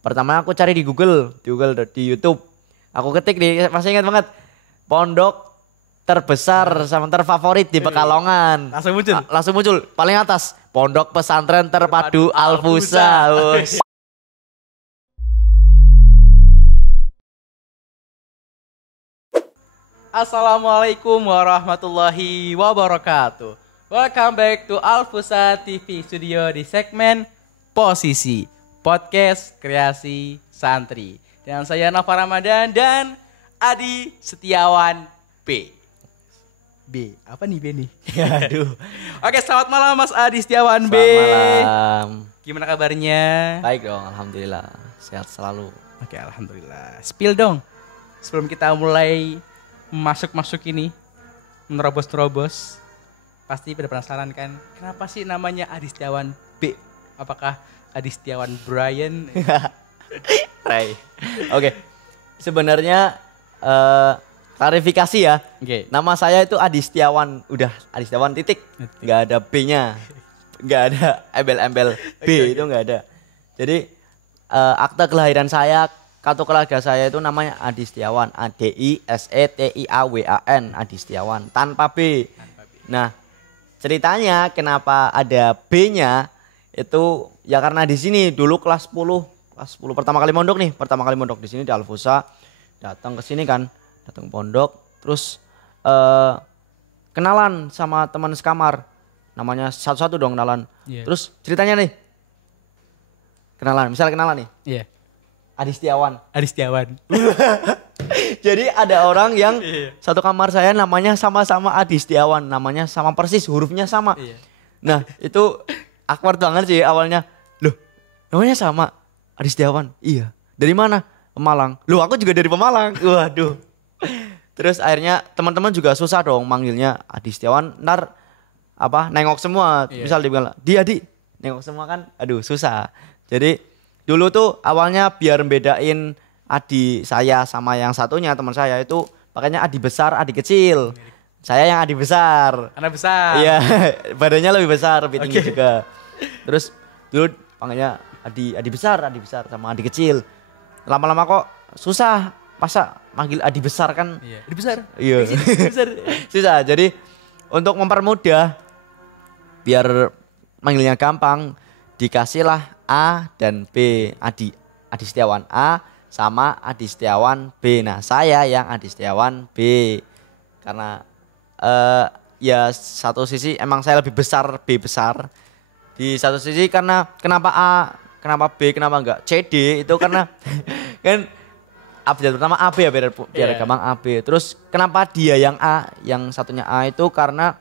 Pertama aku cari di Google, di YouTube. Aku ketik masih ingat banget. Pondok terbesar sama terfavorit di Pekalongan. Langsung muncul paling atas. Pondok Pesantren Terpadu Al-Fusa. Assalamualaikum warahmatullahi wabarakatuh. Welcome back to Al-Fusa TV Studio di segmen Posisi Podcast Kreasi Santri. Dengan saya Nova Ramadan dan Adi Setiawan B. Apa nih B nih? Aduh. Oke, selamat malam Mas Adi Setiawan B. Selamat malam. Gimana kabarnya? Baik dong, alhamdulillah. Sehat selalu. Oke, alhamdulillah. Spill dong. Sebelum kita mulai masuk ini, menerobos-terobos, pasti pada penasaran kan, kenapa sih namanya Adi Setiawan B? Apakah Adi Setiawan Brian? Ray. Oke. Sebenarnya klarifikasi ya. Oke. Nama saya itu Adi Setiawan, udah Adi Setiawan titik. Enggak ada B-nya. Enggak ada embel-embel B itu enggak ada. Jadi akte kelahiran saya, kartu keluarga saya itu namanya Adi Setiawan, Adisetiawan, Adi Setiawan tanpa B. Nah, ceritanya kenapa ada B-nya itu ya karena di sini dulu kelas 10 pertama kali mondok di sini di Al-Fusa. Datang ke sini kan, datang pondok, terus kenalan sama teman sekamar. Namanya satu-satu dong kenalan. Yeah. Terus ceritanya nih. Kenalan nih. Iya. Yeah. Adi Setiawan. Jadi ada orang yang satu kamar saya namanya sama-sama Adi Setiawan, namanya sama persis, hurufnya sama. Nah itu awkward banget sih awalnya. Loh namanya sama Adi Setiawan? Iya. Dari mana? Pemalang. Loh aku juga dari Pemalang. Waduh. Terus akhirnya teman-teman juga susah dong manggilnya Adi Setiawan. Ntar nengok semua. Misal dibilang Adi nengok semua kan. Aduh susah. Jadi dulu tuh awalnya biar bedain Adi saya sama yang satunya teman saya itu pakainya Adi besar, Adi kecil. Saya yang Adi besar. Karena besar. Iya, badannya lebih besar, lebih tinggi juga. Terus dulu panggilnya Adi besar sama Adi kecil. Lama-lama kok susah, masa manggil Adi besar kan? Iya. Adi besar. Iya. Besar. Susah. Jadi untuk mempermudah biar manggilnya gampang, dikasihlah A dan B, Adi Setiawan A sama Adi Setiawan B. Nah saya yang Adi Setiawan B. Karena ya satu sisi emang saya lebih besar, B besar. Di satu sisi karena kenapa A, kenapa B, kenapa enggak C, D itu karena kan abjad pertama AB ya biar gampang AB. Terus kenapa dia yang A, yang satunya A itu karena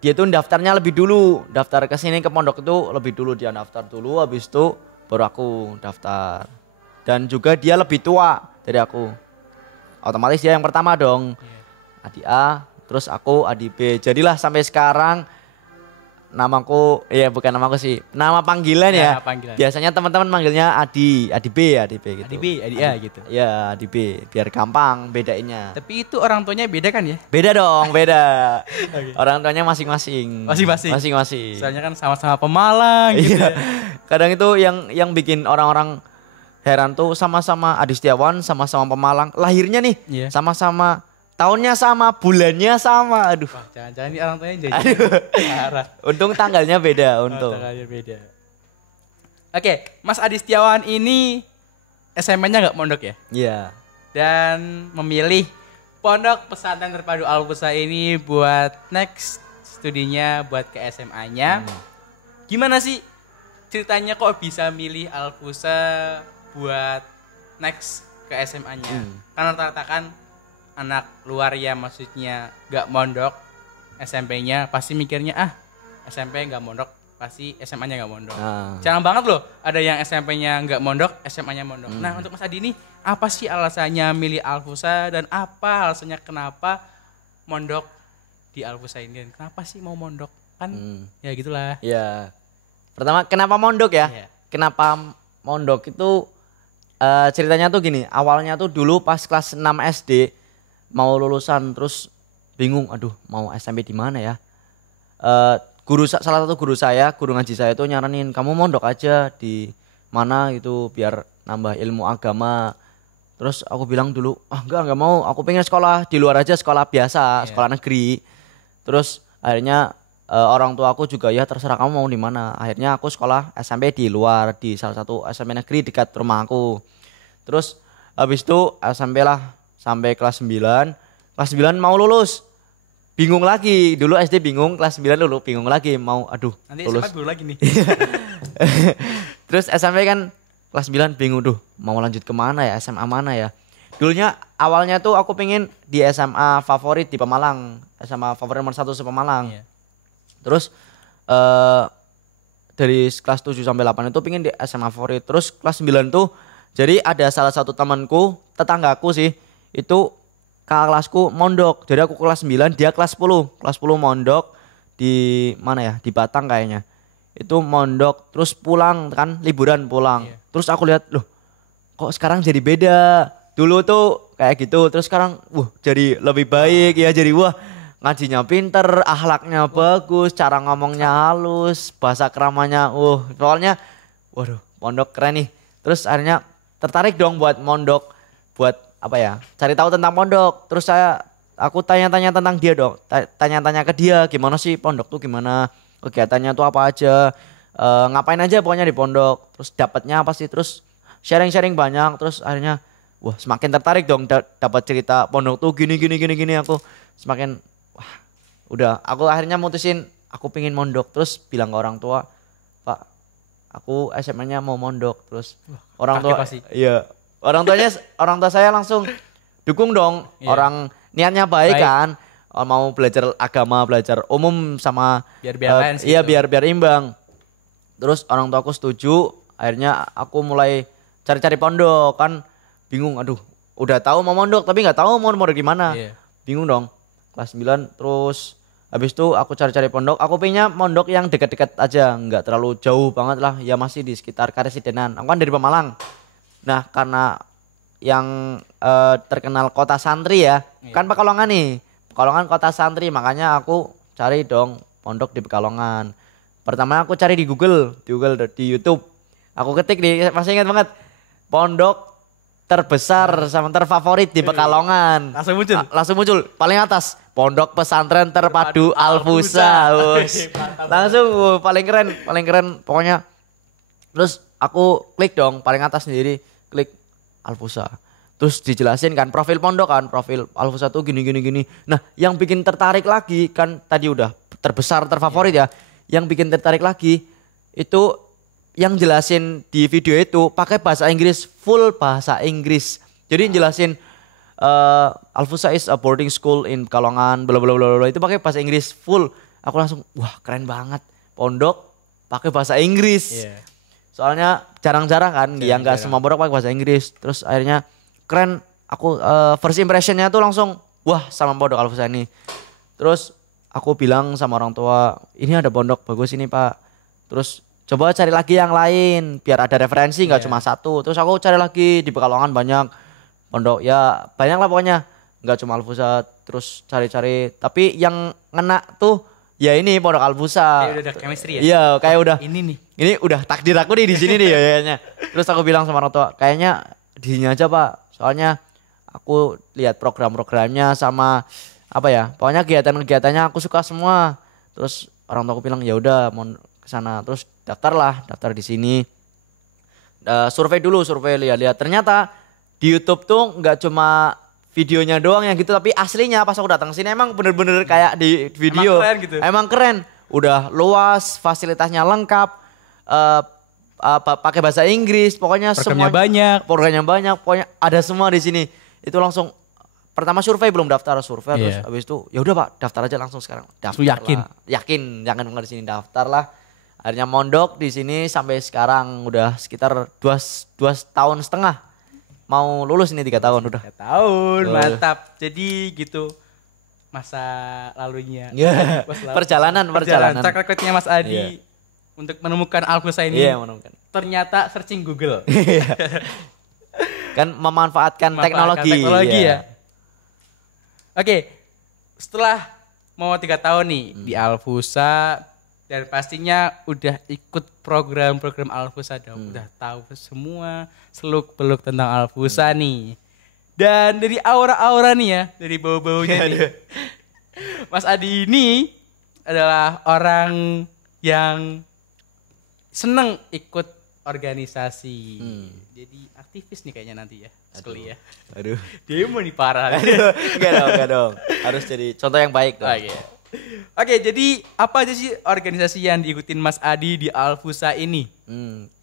dia tuh daftarnya lebih dulu, daftar ke sini ke pondok itu lebih dulu, dia daftar dulu, habis itu baru aku daftar. Dan juga dia lebih tua dari aku, otomatis dia yang pertama dong. Adi A, terus aku Adi B. Jadilah sampai sekarang namaku, bukan namaku sih, nama panggilan ya. Panggilan. Biasanya teman-teman manggilnya Adi B gitu. Adi B, Adi A gitu. Iya Adi B, biar gampang bedainnya. Tapi itu orang tuanya beda kan ya? Beda dong, beda. Orang tuanya masing-masing. Masing-masing. Soalnya kan sama-sama Pemalang gitu. Iya. Kadang itu yang bikin orang-orang heran tuh sama-sama Adi Setiawan, sama-sama Pemalang. Lahirnya nih sama-sama, tahunnya sama, bulannya sama. Aduh. Wah, jangan-jangan ini orang tuanya jadi. Parah. Untung tanggalnya beda, untung. Tanggalnya beda. Oke, Mas Adi Setiawan ini SMA-nya nggak mondok ya? Iya. Dan memilih Pondok Pesantren Terpadu Al-Fusa ini buat next studinya, buat ke SMA-nya. Gimana sih ceritanya kok bisa milih Al-Fusa buat next ke SMA-nya? Karena rata-rata kan anak luar ya, maksudnya gak mondok SMP-nya pasti mikirnya SMP gak mondok pasti SMA-nya gak mondok. Jarang banget loh ada yang SMP-nya gak mondok, SMA-nya mondok. Nah untuk Mas Adi ini apa sih alasannya milih Al-Fusa dan apa alasannya kenapa mondok di Al-Fusa ini, dan kenapa sih mau mondok kan? Ya gitulah. Ya pertama kenapa mondok ya? Kenapa mondok itu ceritanya tuh gini, awalnya tuh dulu pas kelas 6 SD mau lulusan, terus bingung, aduh mau SMP di mana ya? Salah satu guru saya, guru ngaji saya itu nyaranin kamu mondok aja di mana gitu biar nambah ilmu agama. Terus aku bilang dulu, enggak mau, aku pengen sekolah di luar aja, sekolah biasa, sekolah negeri. Terus akhirnya orang tua aku juga ya terserah kamu mau di mana. Akhirnya aku sekolah SMP di luar di salah satu SMP negeri dekat rumah aku. Terus habis itu SMP lah sampai kelas 9. Kelas 9 mau lulus. Bingung lagi. Dulu SD bingung, kelas 9 dulu bingung lagi mau Nanti lulus. SMA dulu lagi nih. Terus SMP kan kelas 9 bingung mau lanjut kemana ya, SMA mana ya. Dulunya awalnya tuh aku pengen di SMA favorit di Pemalang. SMA favorit nomor 1 Pemalang. Iya. Terus dari kelas 7 sampai 8 itu pengen di SMA favorit. Terus kelas 9 tuh jadi ada salah satu temanku, tetanggaku sih, itu kakak kelasku mondok. Jadi aku kelas 9, dia kelas 10. Kelas 10 mondok di mana ya? Di Batang kayaknya. Itu mondok terus pulang kan, liburan pulang. Iya. Terus aku lihat, loh kok sekarang jadi beda. Dulu tuh kayak gitu, terus sekarang jadi lebih baik ya, jadi ngajinya pinter, akhlaknya bagus, cara ngomongnya halus, bahasa keramanya, soalnya, waduh, mondok keren nih. Terus akhirnya tertarik dong buat mondok, buat apa ya, cari tahu tentang pondok. Terus aku tanya-tanya tentang dia dong, tanya-tanya ke dia, gimana sih pondok tuh gimana, kegiatannya tuh apa aja, ngapain aja pokoknya di pondok, terus dapatnya apa sih, terus sharing-sharing banyak, terus akhirnya, semakin tertarik dong dapat cerita pondok tuh gini, aku semakin udah aku akhirnya mutusin aku pengen mondok. Terus bilang ke orang tua, Pak aku SMA-nya mau mondok. Terus orang tua iya orang tua saya langsung dukung dong. Orang niatnya baik kan, mau belajar agama, belajar umum sama biar balance iya gitu. biar imbang. Terus orang tua aku setuju, akhirnya aku mulai cari-cari pondok kan, bingung udah tahu mau mondok tapi nggak tahu mau mondok gimana. Bingung dong. Kelas 9 terus habis itu aku cari-cari pondok. Aku pengennya mondok yang dekat-dekat aja, nggak terlalu jauh banget lah, ya masih di sekitar Karesidenan. Aku kan dari Pemalang. Nah karena yang terkenal kota santri ya, kan Pekalongan nih, Pekalongan kota santri, makanya aku cari dong pondok di Pekalongan. Pertama aku cari di Google, di YouTube. Aku ketik masih ingat banget, pondok terbesar sama terfavorit di Pekalongan. Langsung muncul paling atas, Pondok Pesantren Terpadu Al-Fusa. Langsung paling keren pokoknya. Terus aku klik dong paling atas sendiri, klik Al-Fusa. Terus dijelasin kan profil pondok kan, profil Al-Fusa tuh gini. Nah, yang bikin tertarik lagi kan tadi udah terbesar terfavorit ya. Yang bikin tertarik lagi itu yang jelasin di video itu pakai bahasa Inggris, full bahasa Inggris. Jadi jelasin Al-Fusa is a boarding school in Pekalongan, bla bla bla, itu pakai bahasa Inggris full. Aku langsung wah keren banget, pondok pakai bahasa Inggris. Soalnya jarang-jarang kan, dia nggak semua pondok pakai bahasa Inggris. Terus akhirnya keren, aku first impressionnya tuh langsung wah sama pondok Al-Fusa ini. Terus aku bilang sama orang tua, ini ada pondok bagus ini Pak. Terus coba cari lagi yang lain biar ada referensi, nggak cuma satu. Terus aku cari lagi di Pekalongan banyak pondok, ya banyak lah pokoknya, nggak cuma Al-Fusa. Terus cari-cari, tapi yang ngena tuh ya ini pondok Al-Fusa. Kayak udah chemistry ya? Iya kayak udah. Ini udah takdir aku nih di sini nih kayaknya. Terus aku bilang sama orang tua, kayaknya di sini aja Pak. Soalnya aku lihat program-programnya sama apa ya, pokoknya kegiatan-kegiatannya aku suka semua. Terus orang tua aku bilang ya udah mau kesana. Terus daftar di sini. Survei lihat-lihat. Ternyata di YouTube tuh nggak cuma videonya doang yang gitu, tapi aslinya pas aku datang sini emang bener-bener kayak di video. Emang keren gitu. Emang keren. Udah luas, fasilitasnya lengkap, pakai bahasa Inggris, pokoknya programnya banyak, pokoknya ada semua di sini. Itu langsung pertama survei terus habis itu ya udah Pak daftar aja langsung sekarang. Daftar yakin jangan di sini, daftar lah. Akhirnya mondok di sini sampai sekarang udah sekitar 2 tahun setengah. Mau lulus ini 3 tahun udah. 3 tahun, mantap. Jadi gitu masa lalunya. Perjalanan. Track recordnya Mas Adi untuk menemukan Al-Fusa ini. Menemukan. Ternyata searching Google. Kan memanfaatkan teknologi ya. Oke, setelah mau 3 tahun nih di Al-Fusa, Dan pastinya udah ikut program-program Alfusa dong. Udah tahu semua seluk-beluk tentang Alfusa nih. Dan dari aura-aura nih ya, dari bau-baunya nih. Mas Adi ini adalah orang yang seneng ikut organisasi. Jadi aktivis nih kayaknya nanti ya. Sekali ya. Aduh. Demo nih parah. Enggak dong. Harus jadi contoh yang baik dong. Oke, jadi apa aja sih organisasi yang diikutin Mas Adi di Alfusa ini?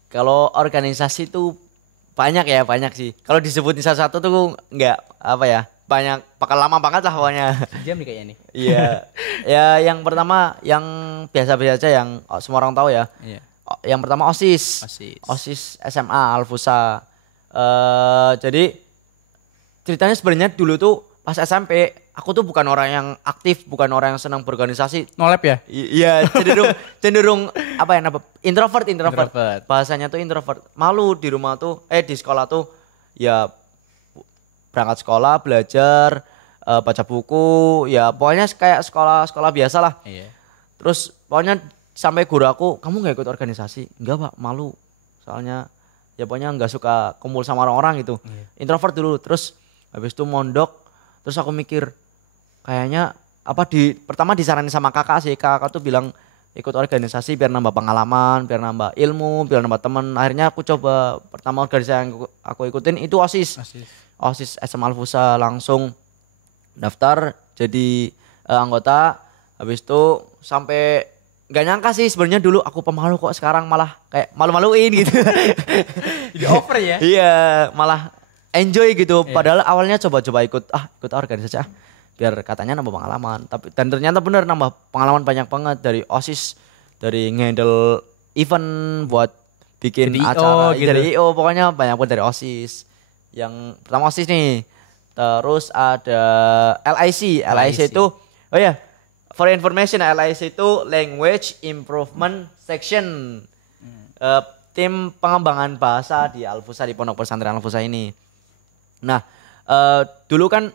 Kalau organisasi tuh banyak sih. Kalau disebutin satu-satu tuh enggak apa ya, banyak, bakal lama banget lah pokoknya. Jam nih kayaknya nih. Iya. Ya yang pertama yang biasa-biasa aja yang semua orang tahu ya. Iya. Yang pertama OSIS. OSIS SMA Alfusa. Jadi ceritanya sebenarnya dulu tuh pas SMP aku tuh bukan orang yang aktif, bukan orang yang senang berorganisasi. Nolep ya? Iya, cenderung apa ya, introvert. Bahasanya tuh introvert. Malu di rumah tuh, di sekolah tuh ya berangkat sekolah, belajar, baca buku, ya pokoknya kayak sekolah biasa lah. Iya. Terus pokoknya sampai guru aku, kamu nggak ikut organisasi? Enggak Pak, malu. Soalnya ya pokoknya nggak suka kumpul sama orang-orang gitu. Iya. Introvert dulu, terus habis itu mondok, terus aku mikir kayaknya pertama disaranin sama kakak sih. Kakak tuh bilang ikut organisasi biar nambah pengalaman, biar nambah ilmu, biar nambah teman. Akhirnya aku coba, pertama organisasi yang aku ikutin itu OSIS. OSIS SMA Alfusa, langsung daftar jadi anggota. Habis itu sampai nggak nyangka sih sebenarnya dulu aku pemalu kok, sekarang malah kayak malu-maluin gitu. Jadi over ya? Iya, malah enjoy gitu. Padahal awalnya coba-coba ikut organisasi biar katanya nambah pengalaman. Dan ternyata bener nambah pengalaman banyak banget dari OSIS, dari ngehandle event buat bikin jadi acara, gitu. dari IO, pokoknya banyak banget dari OSIS. Yang pertama OSIS nih. Terus ada LIC itu, oh ya, for information, LIC itu Language Improvement Section. Tim pengembangan bahasa di Alfusa, di Pondok Pesantren Alfusa ini. Nah, dulu kan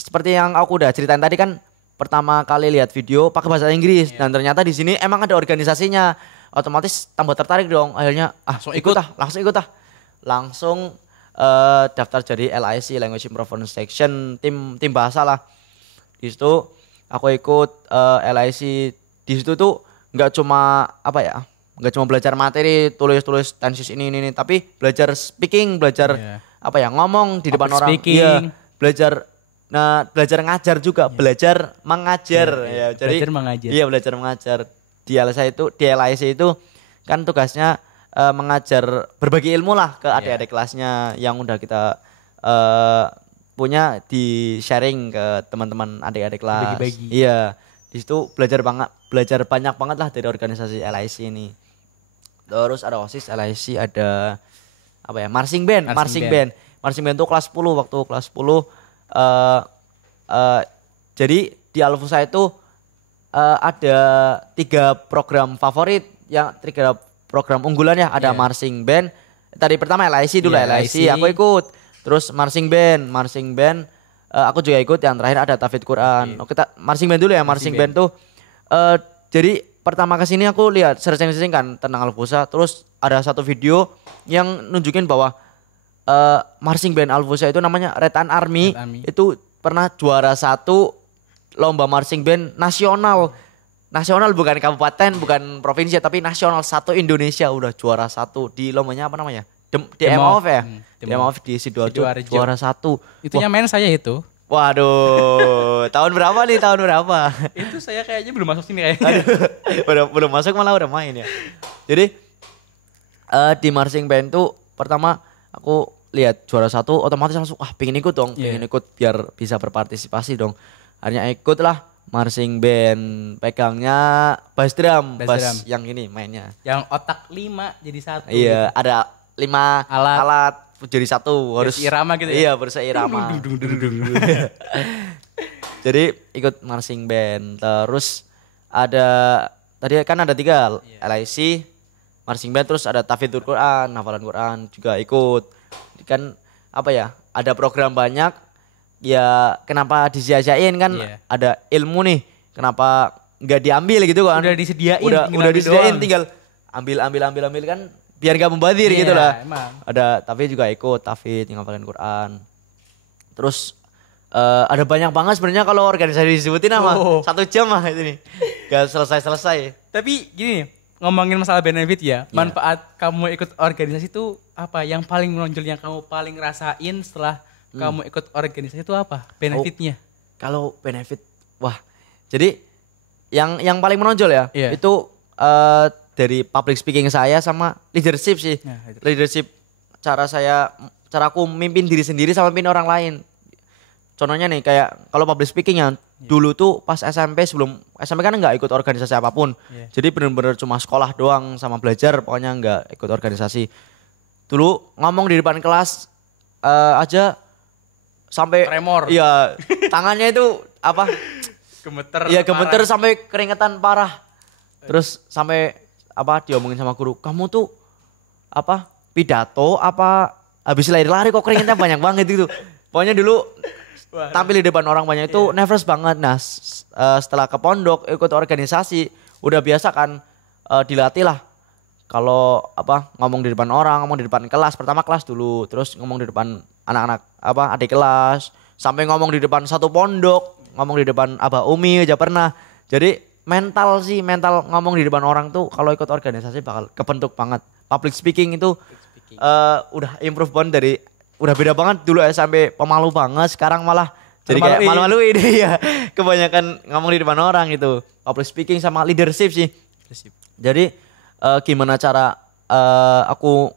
seperti yang aku udah ceritain tadi kan, pertama kali lihat video pakai bahasa Inggris, dan ternyata di sini emang ada organisasinya. Otomatis tambah tertarik dong. Akhirnya langsung daftar jadi LIC, Language Improvement Section, tim bahasa lah. Di situ aku ikut LIC. Di situ tuh nggak cuma belajar materi, tulis tenses ini, tapi belajar speaking, belajar ngomong di depan orang. Iya, belajar ngajar juga, belajar mengajar ya. Jadi belajar mengajar. Iya, belajar mengajar. Di LIC itu kan tugasnya mengajar, berbagi ilmu lah ke adik-adik kelasnya yang udah kita punya, di sharing ke teman-teman adik-adik kelas. Bagi-bagi. Iya. Di situ belajar banyak banget lah dari organisasi LIC ini. Terus ada OSIS, LIC, ada marching band. Marching band tuh kelas 10, waktu kelas 10 jadi di Alfusa itu ada 3 program favorit, yang 3 program unggulan ya. Ada marching band. Tadi pertama LIC dulu, LIC aku ikut. Terus marching band aku juga ikut. Yang terakhir ada tahfidz Quran. Kita marching band dulu ya. Marching band tuh jadi pertama kesini aku lihat searching kan tentang Alfusa. Terus ada satu video yang nunjukin bahwa marching band Alfusa itu namanya Red Army. Itu pernah juara 1 lomba marching band nasional. Nasional, bukan kabupaten, bukan provinsi, tapi nasional, 1 Indonesia udah juara 1 di lombanya apa namanya? DMOF ya? DMOF di Sidoarjo, juara 1. Itunya main saya itu. Waduh, tahun berapa nih? Itu saya kayaknya belum masuk sini kayaknya. belum masuk malah udah main ya. Jadi di marching band tuh pertama aku lihat juara 1, otomatis langsung pengen ikut dong, pengen ikut biar bisa berpartisipasi dong. Akhirnya ikut lah marching band, pegangnya bass drum yang ini mainnya. Yang otak 5 jadi 1. Iya, gitu. Ada 5 alat jadi 1, harus irama gitu ya. Iya, berseirama. Jadi ikut marching band. Terus tadi kan ada 3, LIC, marching band, terus ada tahfidz Quran, hafalan Quran juga ikut. Kan ada program banyak. Ya kenapa disia-siain kan, ada ilmu nih, kenapa nggak diambil gitu kan. Udah disediain. Udah disediain tinggal ambil kan biar gak mubazir gitu lah. Emang. Ada tapi juga ikut tahfidz ngapalin Quran. Terus ada banyak banget sebenarnya kalau organisasi disebutin nama 1 jam mah itu nih. Gak selesai. Tapi gini nih, ngomongin masalah benefit ya, manfaat kamu ikut organisasi itu apa? Yang paling menonjol yang kamu paling rasain setelah kamu ikut organisasi itu apa? Benefitnya? Kalau benefit, wah. Jadi yang paling menonjol ya, itu dari public speaking saya sama leadership sih. Leadership cara aku mimpin diri sendiri sama mimpin orang lain. Contohnya nih kayak kalau public speaking ya dulu tuh pas SMP sebelum SMP kan nggak ikut organisasi apapun. Jadi bener-bener cuma sekolah doang sama belajar pokoknya nggak ikut organisasi. Dulu ngomong di depan kelas aja sampai tremor. Iya, tangannya itu apa? Gemeter. Iya, gemeter sampai keringetan parah. Terus sampai apa diomongin sama guru, "Kamu tuh apa? Pidato apa habis lari-lari kok keringetnya banyak banget gitu." Pokoknya dulu tampil di depan orang banyak itu nervous banget. Nah, setelah ke pondok ikut organisasi udah biasa kan dilatih lah. Kalau apa ngomong di depan orang, ngomong di depan kelas, pertama kelas dulu, terus ngomong di depan anak-anak apa adik kelas, sampai ngomong di depan satu pondok, ngomong di depan Abah Umi aja pernah. Jadi mental ngomong di depan orang tuh kalau ikut organisasi bakal kebentuk banget. Public speaking itu udah improve banget dari udah beda banget dulu SMP pemalu banget, sekarang malah jadi kayak malu-maluin ya. Kebanyakan ngomong di depan orang itu. Public speaking sama leadership sih. Jadi gimana cara aku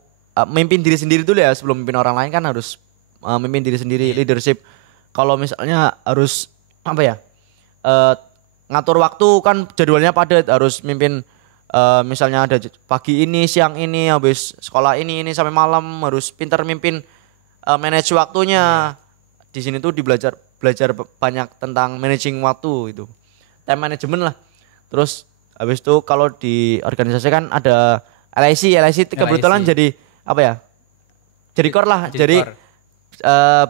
memimpin diri sendiri dulu ya sebelum memimpin orang lain kan harus memimpin diri sendiri. Leadership kalau misalnya harus apa ya ngatur waktu kan jadwalnya padat, harus mimpin misalnya ada pagi ini, siang ini, habis sekolah ini sampai malam harus pintar mimpin manage waktunya. Di sini tuh belajar banyak tentang managing waktu itu. Time management lah. Terus habis itu kalau di organisasi kan ada LIC kebetulan jadi apa ya? Jadi core lah. Jadi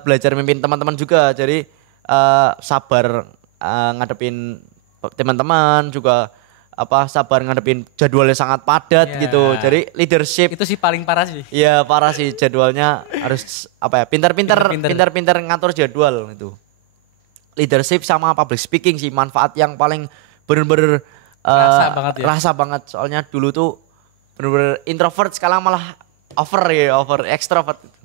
belajar mimpin teman-teman juga. Jadi sabar ngadepin teman-teman juga apa sabar ngadepin jadwalnya sangat padat gitu. Jadi leadership itu sih paling parah sih. Iya, parah sih jadwalnya harus apa ya? Pintar-pintar ngatur jadwal itu. Leadership sama public speaking sih manfaat yang paling bener-bener rasa banget. Soalnya dulu tuh bener-bener introvert, sekarang malah over extrovert gitu.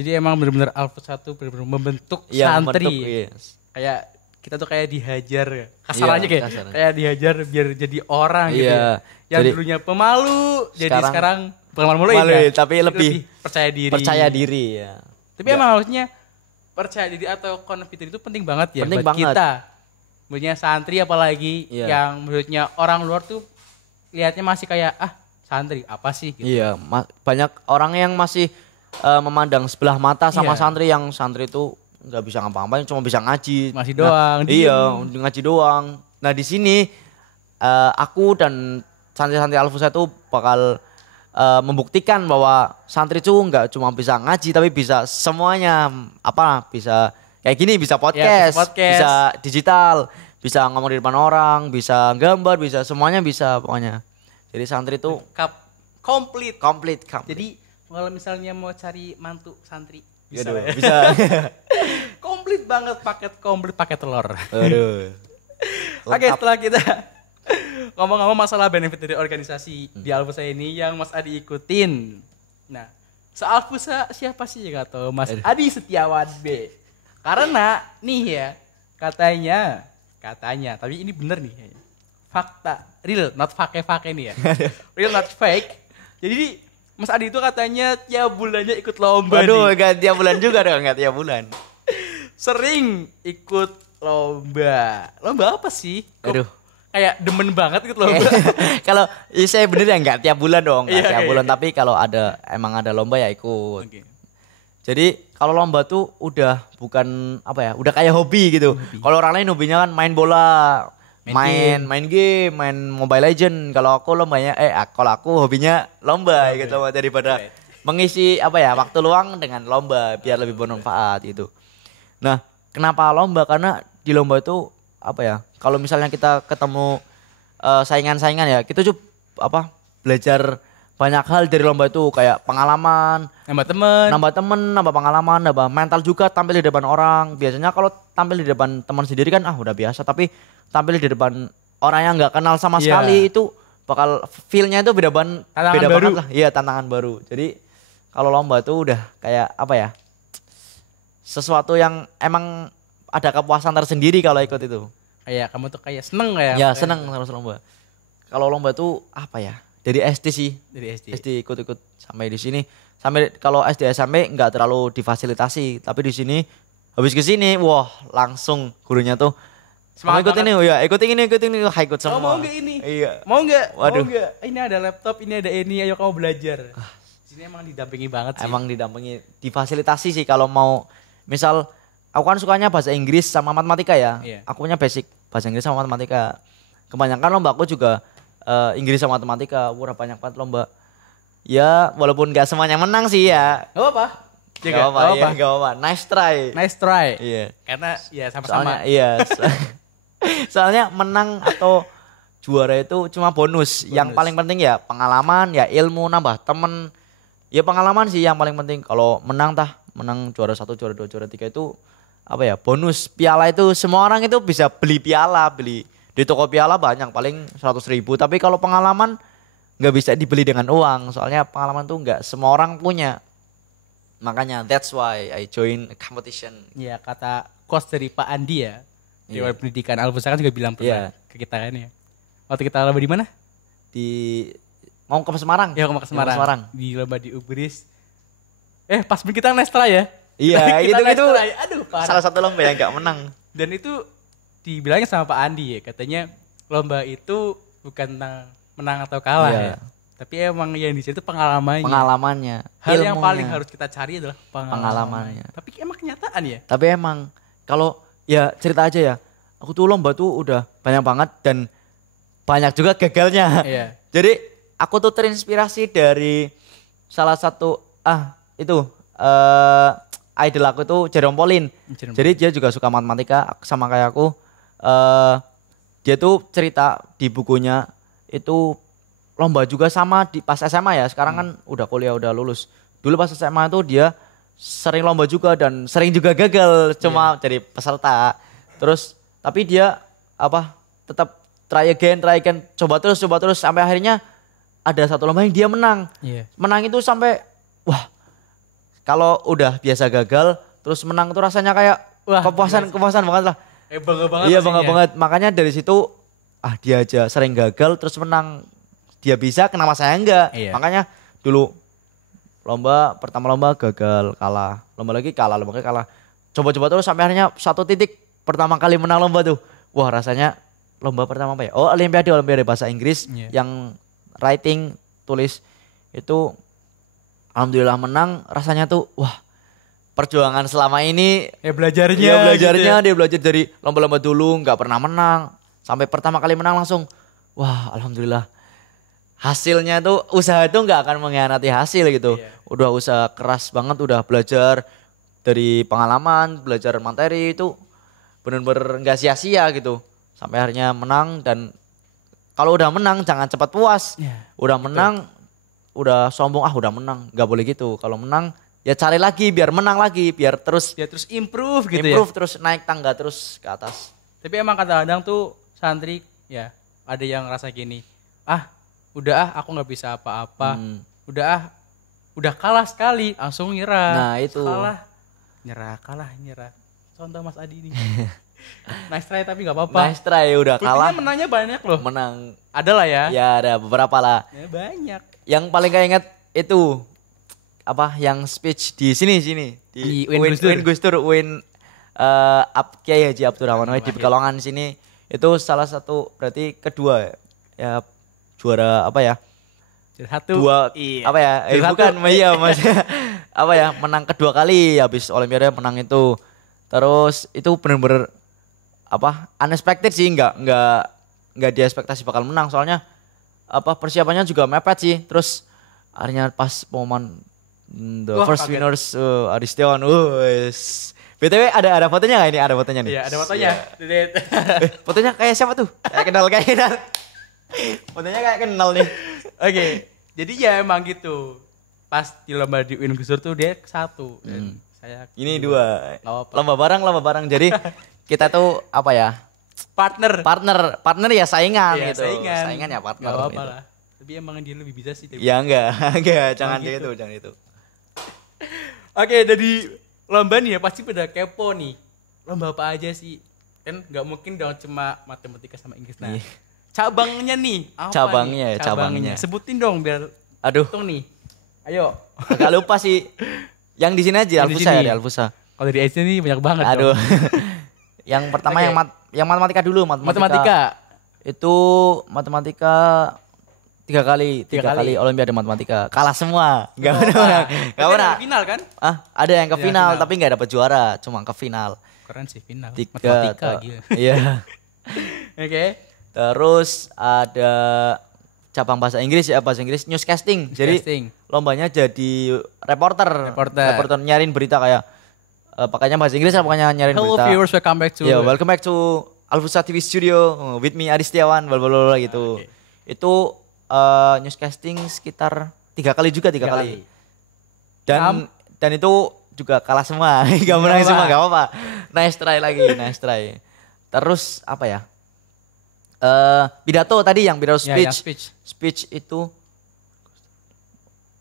Jadi emang bener-bener Alpha 1 bener-bener membentuk santri. Kayak kita tuh kayak dihajar kasar aja kayak dihajar biar jadi orang gitu ya. Yang jadi, dulunya pemalu jadi sekarang bukan malu tapi lebih percaya diri ya. Tapi emang harusnya percaya diri atau confident itu penting banget ya buat kita. Maksudnya santri apalagi yang menurutnya orang luar tuh lihatnya masih kayak santri apa sih gitu. Iya, banyak orang yang masih memandang sebelah mata sama santri, yang santri itu nggak bisa ngapa-ngapain, cuma bisa ngaji. Masih doang. Ngaji doang. Nah di sini aku dan santri-santri Al-Fusa itu bakal membuktikan bahwa santri itu nggak cuma bisa ngaji, tapi bisa semuanya. Bisa kayak gini, bisa podcast, bisa digital, bisa ngomong di depan orang, bisa gambar, bisa semuanya bisa pokoknya. Jadi santri itu komplit. Jadi kalau misalnya mau cari mantu santri bisa. Komplit banget, paket telur. Aduh. Oke, setelah kita ngomong-ngomong masalah benefit dari organisasi di Alfusa ini yang Mas Adi ikutin. Nah, se-Alfusa siapa sih yang gak tahu Mas Adi Setiawan B? Karena nih ya, katanya, tapi ini bener nih. Fakta, real, not fake nih ya. Real, not fake. Jadi Mas Adi itu katanya tiap bulannya ikut lomba. Waduh, gak tiap bulan juga dong, gak tiap bulan. Sering ikut lomba. Lomba apa sih? Aduh. Kayak demen banget ikut lomba. Kalau saya bener ya gak tiap bulan dong, gak tiap bulan. Tapi kalau emang ada lomba ya ikut. Okay. Jadi kalau lomba tuh udah bukan udah kayak hobi gitu. Kalau orang lain hobinya kan main bola, main game, main Mobile Legend. Kalau aku lombanya kalau aku hobinya lomba gitu daripada mengisi waktu luang dengan lomba biar lebih bermanfaat gitu. Nah, kenapa lomba? Karena di lomba itu kalau misalnya kita ketemu saingan-saingan ya. Kita juga belajar banyak hal dari lomba itu kayak pengalaman, nambah temen, nambah pengalaman, nambah mental juga tampil di depan orang. Biasanya kalau tampil di depan teman sendiri kan udah biasa, tapi tampil di depan orang yang nggak kenal sama sekali itu bakal feel-nya itu beda banget lah. Iya, tantangan baru. Jadi kalau lomba tuh udah kayak apa ya? Sesuatu yang emang ada kepuasan tersendiri kalau ikut itu. Kayak kamu tuh kayak seneng ya? Ya seneng terus lomba. Kalau lomba tuh apa ya? Dari SD sih. Dari SD. SD ikut-ikut sampai di sini. Sampai kalau SD SMP nggak terlalu difasilitasi, tapi di sini habis ke sini, wah langsung gurunya tuh Semangat ikut ini, ya ikut ini, ikut semua. Mau nggak ini? Iya. Mau nggak? Waduh. Mau nggak? Ini ada laptop, ini ada ini, ayo kamu belajar. Di sini emang didampingi banget sih. Emang didampingi, difasilitasi sih kalau mau. Misal aku kan sukanya bahasa Inggris sama matematika ya. Iya. Aku punya basic bahasa Inggris sama matematika. Kebanyakan lomba aku juga Inggris sama matematika, banyak banget lomba. Ya walaupun gak semuanya menang sih ya. Gak apa-apa. Gak apa-apa. Nice try. Nice try. Iya. Karena ya sama-sama. Soalnya, iya. Soalnya menang atau juara itu cuma bonus. Yang paling penting ya pengalaman, ya ilmu, nambah temen. Ya pengalaman sih yang paling penting. Kalau menang juara 1, juara 2, juara 3 itu apa ya, bonus. Piala itu semua orang itu bisa beli piala, di toko piala banyak, paling 100.000. Tapi kalau pengalaman nggak bisa dibeli dengan uang. Soalnya pengalaman tuh nggak semua orang punya. Makanya that's why I join a competition. Ya kata coach dari Pak Andi ya. Dewan Pendidikan Al-Pusaka juga bilang pernah ke kita kan ya. Waktu kita lomba di mana? Mau ke Semarang. Ya, mau ke Semarang. Di lomba di Ubris. Pas kita Nestra ya. Iya, itu aduh, parah. Salah satu lomba yang nggak menang. Dan itu dibilangnya sama Pak Andi ya, katanya lomba itu bukan tentang menang atau kalah ya. Tapi emang yang dicari itu pengalamannya. Hal ilmunya. Yang paling harus kita cari adalah pengalamannya. Tapi emang kenyataan ya. Tapi emang kalau ya cerita aja ya, aku tuh lomba tuh udah banyak banget dan banyak juga gagalnya. Iya. Jadi aku tuh terinspirasi dari salah satu idol aku tuh Jerome Pauline. Jadi dia juga suka matematika sama kayak aku. Dia tuh cerita di bukunya itu lomba juga sama pas SMA ya. Sekarang kan udah kuliah, udah lulus. Dulu pas SMA itu dia sering lomba juga dan sering juga gagal cuma jadi peserta. Terus tapi dia tetap try again, coba terus sampai akhirnya ada satu lomba yang dia menang. Menang itu sampai kalau udah biasa gagal terus menang itu rasanya kayak kepuasan banget lah. Bangga banget. Iya, bangga banget. Makanya dari situ dia aja sering gagal terus menang. Dia bisa, kenapa saya enggak? Iya. Makanya dulu pertama lomba gagal, kalah. Lomba lagi kalah. Coba-coba terus sampai akhirnya satu titik pertama kali menang lomba tuh. Wah, rasanya lomba pertama apa ya? Oh, Olimpiade bahasa Inggris yang writing, tulis itu alhamdulillah menang. Rasanya tuh perjuangan selama ini belajarnya gitu ya. Dia belajar dari lomba-lomba dulu nggak pernah menang sampai pertama kali menang langsung alhamdulillah. Hasilnya tuh usaha itu nggak akan mengkhianati hasil gitu. Udah usaha keras banget, udah belajar dari pengalaman, belajar materi itu bener-bener nggak sia-sia gitu. Sampai akhirnya menang. Dan kalau udah menang jangan cepat puas. Udah menang udah sombong udah menang, nggak boleh gitu. Kalau menang ya cari lagi biar menang lagi, biar terus improve gitu terus naik tangga terus ke atas. Tapi emang kadang-kadang tuh santri ya ada yang ngerasa gini, aku nggak bisa apa-apa, udah kalah sekali langsung nyerah. Nah itu kalah nyerah. Contoh Mas Adi ini. Nice try tapi nggak apa-apa. Nice try udah kalah. Buktinya menangnya banyak loh. Menang. Ada lah ya. Ya ada beberapa lah. Ya, banyak. Yang paling kayak inget itu yang speech di sini di Win Gustur Kiai Haji Abdurrahman di Pekalongan sini itu salah satu berarti kedua ya juara dua bukan mas menang kedua kali habis Olimpiade menang itu. Terus itu bener-bener unexpected sih, nggak diekspektasi bakal menang soalnya persiapannya juga mepet sih. Terus akhirnya pas pengumuman first winners Adi Setiawan. BTW ada fotonya nggak ini? Ada fotonya nih. Iya, ada fotonya. Fotonya kayak siapa tuh? Kayak kenal. Fotonya kayak kenal nih. Oke, jadi ya emang gitu. Pas di lomba di Win Gusur tuh dia satu dan saya Ini kedua. dua. Nggak apa-apa. Lomba bareng. Jadi kita tuh apa ya? Partner. Partner ya saingan Iya, gitu. Saingan ya partner Nggak apa-apa gitu. lah. Tapi emang dia lebih bisa sih. Ya enggak, jangan gitu. jangan itu. Oke, dari lomba nih ya pasti pada kepo nih. Lomba apa aja sih? Kan nggak mungkin dong cuma matematika sama Inggris. Nah, Iya. cabangnya nih apa Cabangnya nih? ya, cabangnya. Sebutin dong biar Aduh, hitung nih. Ayo. agak lupa sih. Yang di sini aja Yang di Alfusa sini. ya, di Alfusa. Kalau di SD nih banyak banget Aduh. dong. Yang pertama Oke. yang matematika dulu, Matematika. Itu matematika tiga kali kali. Olimpiade matematika. Kalah semua. Enggak Oh, pernah. Tapi Enggak pernah. ada Final kan? Ada yang ke Iya, final final. tapi enggak dapat juara, cuma ke final. Keren sih final. Tiga. Matematika gitu. Iya. Oke. Terus ada cabang bahasa Inggris ya, bahasa Inggris newscasting. Jadi Newscasting. lombanya jadi reporter. Reporter. Nyariin berita kayak pakainya bahasa Inggris apa pakainya nyariin Hello berita. viewers, welcome back to Ya, welcome back to Alfusa TV Studio with me Adi Setiawan, bla gitu. Oke. Itu newscasting sekitar tiga kali. Tiga Dan itu juga kalah semua. Gak menang apa-apa. semua, gak apa-apa. Nice try. Terus apa ya? Pidato tadi yang pidato Ya, yang speech. speech. Speech itu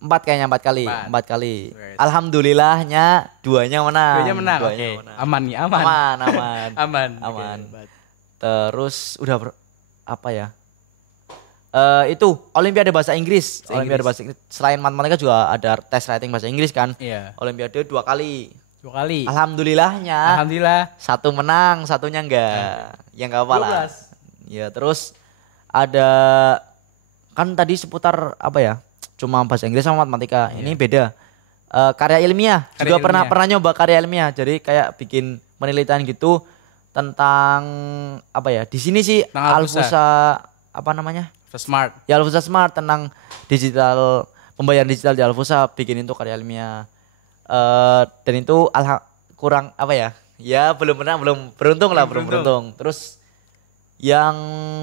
empat kali. Empat. Right. Alhamdulillahnya duanya menang. Duanya menang. Oke. Aman nih, aman. Aman. Aman. Terus apa ya? Itu Olimpiade bahasa Inggris. Olimpiade bahasa Inggris. Selain matematika juga ada tes writing bahasa Inggris kan. Iya. Olimpiade 2 kali. 2 kali. Alhamdulillahnya Alhamdulillah. satu menang, satunya enggak. Ya enggak apa lah. 12. Ya, terus ada kan tadi seputar apa ya? Cuma bahasa Inggris sama matematika. Ini beda. Karya ilmiah. Karya Juga ilmiah. pernah nyoba karya ilmiah. Jadi kayak bikin penelitian gitu tentang apa ya? Di sini sih Tentang Alfusa apa namanya? So smart. Ya Alfusa Smart tentang digital, pembayaran digital di Alfusa, bikin itu karya ilmiah. Dan itu kurang apa ya? Ya belum beruntung. Terus yang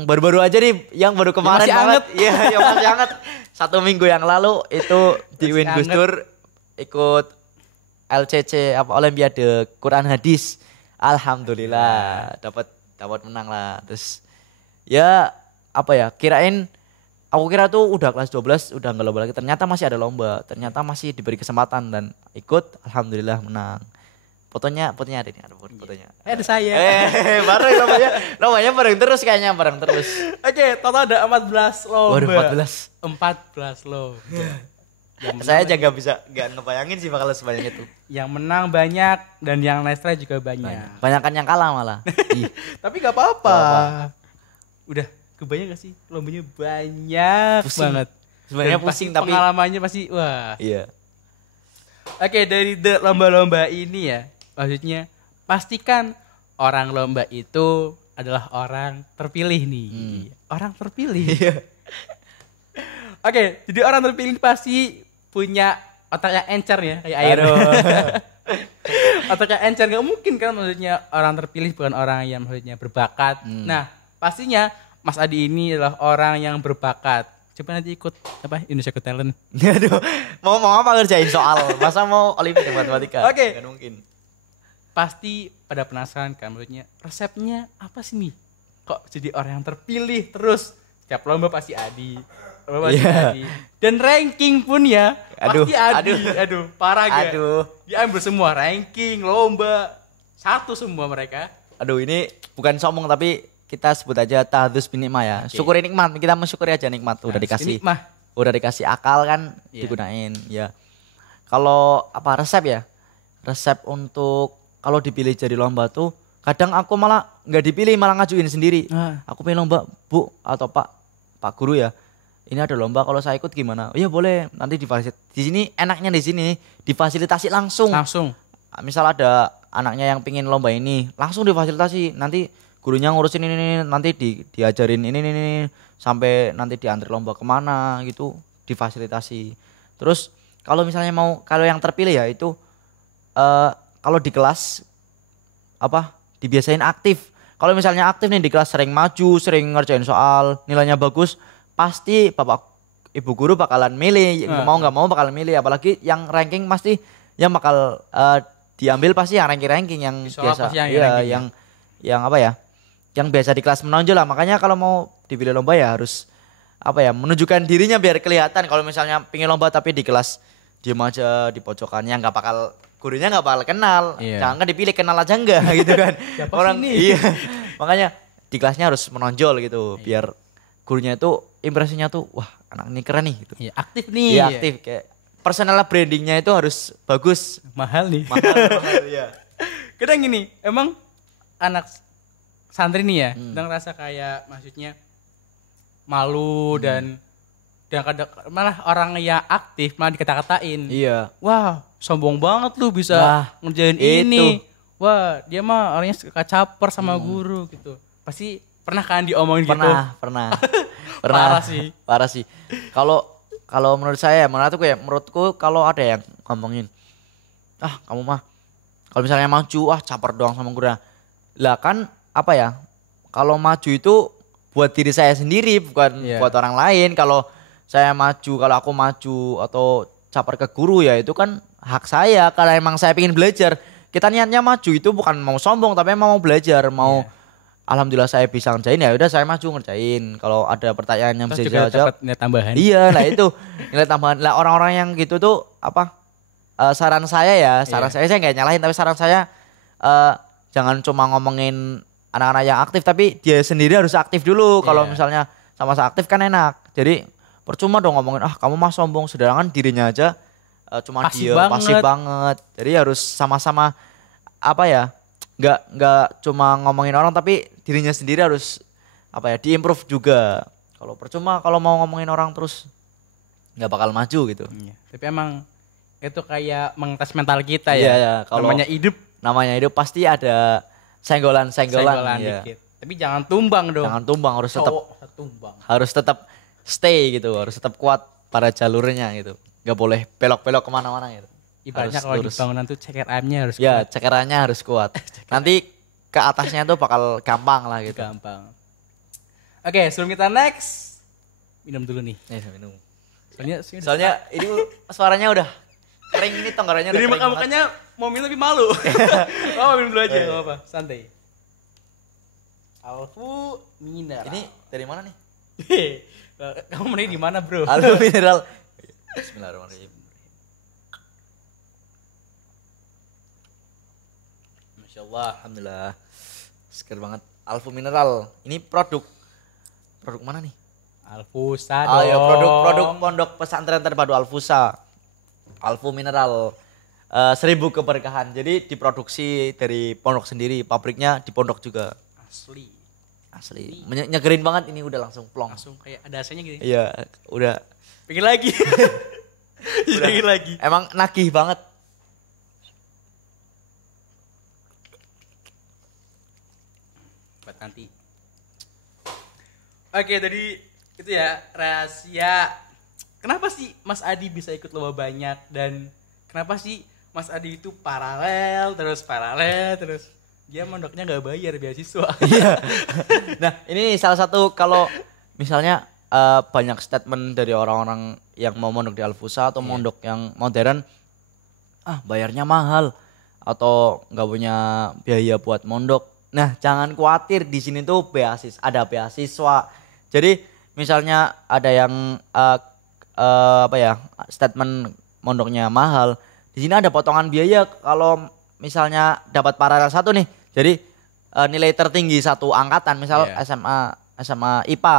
baru-baru aja nih, yang baru kemarin masih banget. anget. Iya, yang masih hangat. 1 minggu yang lalu itu di Masih Win Gus anget. Dur ikut LCC apa Olimpiade Quran Hadis. Alhamdulillah dapat menang lah. Terus ya apa ya? Aku kira tuh udah kelas 12 udah nggak lomba lagi. Ternyata masih ada lomba. Ternyata masih diberi kesempatan dan ikut. Alhamdulillah menang. Fotonya ada nih, ada fotonya. Ada saya. Bareng lombanya bareng terus kayaknya, bareng terus. Oke, total ada 14 lomba. Waduh, 14. 14 lomba. Saya aja nggak ngebayangin sih bakal sebanyak itu. Yang menang banyak dan yang nice try juga banyak. Banyakan yang kalah malah. Ih, Tapi gak apa-apa. Nggak apa-apa. Udah kebayang gak sih lombanya banyak Pusing. banget. Sebenarnya Dan pasti pusing tapi pengalamannya pasti wah. iya. Oke, dari lomba-lomba ini ya, maksudnya pastikan orang lomba itu adalah orang terpilih nih. Orang terpilih. Oke, jadi orang terpilih pasti punya otak yang encer ya, kayak air. Otak yang encer, nggak mungkin kan maksudnya orang terpilih bukan orang yang maksudnya berbakat. Nah, pastinya Mas Adi ini adalah orang yang berbakat. Coba nanti ikut apa Indonesia Got Talent. Aduh, mau apa ngerjain soal? Masa mau Olimpiade matematika? Oke. Nggak mungkin. Pasti pada penasaran kan maksudnya resepnya apa sih nih? Kok jadi orang yang terpilih terus setiap lomba pasti Adi. Lomba pasti Iya. Adi. Dan ranking pun ya Aduh, pasti Adi. Aduh, parah gak? Aduh. Diambil semua ranking, lomba. Satu semua mereka. Aduh, ini bukan sombong tapi kita sebut aja tahadus binikmah ya. Oke. Syukuri nikmat, kita mensyukuri aja nikmat. Udah Nah, dikasih. ini mah Udah dikasih akal kan, Iya. digunain ya. Kalau apa resep ya? Resep untuk kalau dipilih jadi lomba tuh kadang aku malah nggak dipilih, malah ngajuin sendiri. Ah. Aku pilih lomba, Bu atau Pak guru ya. Ini ada lomba, kalau saya ikut gimana? Oh, iya boleh, nanti difasilitasi. Di sini enaknya di sini difasilitasi langsung. langsung. Misal ada anaknya yang pingin lomba ini, langsung difasilitasi. Nanti gurunya ngurusin ini nanti diajarin ini sampai nanti diantar lomba kemana gitu, difasilitasi. Terus kalau misalnya kalau yang terpilih ya itu kalau di kelas apa dibiasain aktif. Kalau misalnya aktif nih di kelas sering maju, sering ngerjain soal, nilainya bagus, pasti bapak ibu guru bakalan milih, mau nggak mau bakalan milih. Apalagi yang ranking pasti yang bakal diambil pasti yang ranking-ranking yang Di soal biasa. pasti yang Iya, ranking ya. yang apa ya? Yang biasa di kelas menonjol lah. Makanya kalau mau dipilih lomba ya harus apa ya? Menunjukkan dirinya biar kelihatan. Kalau misalnya pingin lomba tapi di kelas diem aja di pojokannya nggak bakal gurunya nggak bakal kenal. Iya. Jangan kan dipilih kenal aja enggak gitu kan. Siapa sih ini? Iya. Makanya di kelasnya harus menonjol gitu biar gurunya itu impresinya tuh wah anak ini keren nih gitu. Iya, aktif nih. Iya aktif kayak personal brandingnya itu harus bagus. Mahal nih. Mahal ya. Kadang gini, emang anak santri nih ya, kadang rasa kayak maksudnya malu dan kadang malah orang yang aktif malah dikata-katain. Iya. Wah, sombong banget lu bisa Nah, ngerjain itu. ini. Wah, dia mah orangnya suka caper sama guru gitu. Pasti pernah kan diomongin gitu? Pernah. Parah sih. Parah sih. Kalau menurut saya, menurutku kalau ada yang ngomongin, kamu mah kalau misalnya maju, caper doang sama guru. Lah kan apa ya? Kalau maju itu buat diri saya sendiri, bukan Iya. buat orang lain. Kalau saya maju, kalau aku maju atau caper ke guru ya itu kan hak saya. Karena emang saya ingin belajar. Kita niatnya maju itu bukan mau sombong, tapi emang mau belajar, mau Iya. alhamdulillah saya bisa ngerjain ya udah saya maju ngerjain. Kalau ada pertanyaan yang Terus bisa juga dijawab, dapat nilai tambahan. iya lah itu nilai tambahan. Lah orang-orang yang gitu tuh apa? Saran saya saya nggak nyalahin tapi saran saya jangan cuma ngomongin anak-anak yang aktif tapi dia sendiri harus aktif dulu. Kalau Iya. misalnya sama-sama aktif kan enak. Jadi percuma dong ngomongin kamu mah sombong sedangkan dirinya aja cuma Pasif dia pasif banget. banget. Jadi harus sama-sama apa ya? Nggak cuma ngomongin orang tapi dirinya sendiri harus apa ya? Diimprove juga. Kalau percuma kalau mau ngomongin orang terus nggak bakal maju gitu. Iya. Tapi emang itu kayak mengetes mental kita Iya, ya. ya, kalau- Namanya hidup Namanya itu pasti ada senggolan senggolan iya. dikit. Tapi jangan tumbang dong. Jangan tumbang Cowok tumbang. harus tetap stay gitu, harus tetap kuat pada jalurnya gitu. Nggak boleh belok-belok kemana-mana gitu. Ibaratnya Harus kalau di lurus. bangunan tuh ceker ayamnya harus Ya, kuat. cekerannya harus kuat. Nanti ke atasnya tuh bakal gampang lah gitu. Gampang. Oke, sebelum kita next, minum dulu nih. Saya minum. Soalnya Ini suaranya udah kering ini tenggorokannya udah dari kering banget. makanya mau minum lebih malu. Oh, minum dulu aja, nggak apa-apa, santai. Alfu mineral. Ini dari mana nih? Kamu mending di mana, bro? Alfu mineral. Bismillahirrahmanirrahim. Masya Allah, alhamdulillah. Seger banget. Alfu mineral. Ini produk mana nih? Alfusa Oh dong. ya produk pondok pesantren terpadu Alfusa. Alfu mineral. 1000 keberkahan. Jadi diproduksi dari pondok sendiri, pabriknya di pondok juga. Asli. Asli. Nyegerin banget ini udah langsung plong. Langsung kayak ada AC-nya gitu. Iya, udah. Pengen lagi. Pengen lagi. Emang nagih banget. Buat nanti. Oke, tadi itu ya rahasia. Kenapa sih Mas Adi bisa ikut lomba banyak dan kenapa sih Mas Adi itu paralel terus dia mondoknya nggak bayar beasiswa. Iya. Nah, ini salah satu kalau misalnya banyak statement dari orang-orang yang mau mondok di Alfusa atau mondok yang modern, bayarnya mahal atau nggak punya biaya buat mondok. Nah, jangan khawatir di sini tuh ada beasiswa. Jadi misalnya ada yang statement mondoknya mahal, di sini ada potongan biaya kalau misalnya dapat paralel 1 nih. Jadi nilai tertinggi satu angkatan, misal Iya. SMA IPA,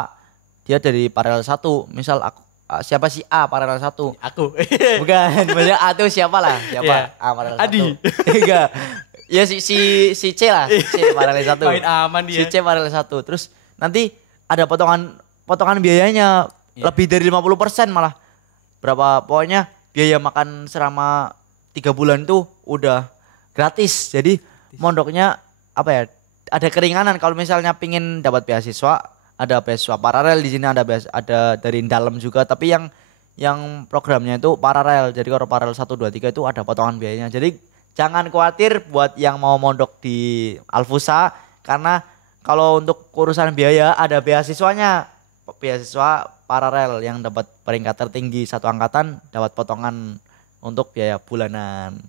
dia dari paralel 1, misal siapa sih A paralel 1? Aku. Bukan, maksudnya A itu siapa lah? Siapa? Iya. A paralel 1. Adi. Enggak. Ya si C lah, C paralel 1. Main aman dia. Si C paralel 1. Terus nanti ada potongan biayanya Iya. lebih dari 50% malah. Berapa pokoknya biaya makan selama 3 bulan tuh udah gratis. Jadi mondoknya ada keringanan kalau misalnya pingin dapat beasiswa, ada beasiswa paralel di sini, ada dari dalam juga, tapi yang programnya itu paralel. Jadi kalau paralel 1 2 3 itu ada potongan biayanya. Jadi jangan khawatir buat yang mau mondok di Alfusa karena kalau untuk urusan biaya ada beasiswanya. Beasiswa paralel yang dapat peringkat tertinggi satu angkatan dapat potongan untuk biaya bulanan.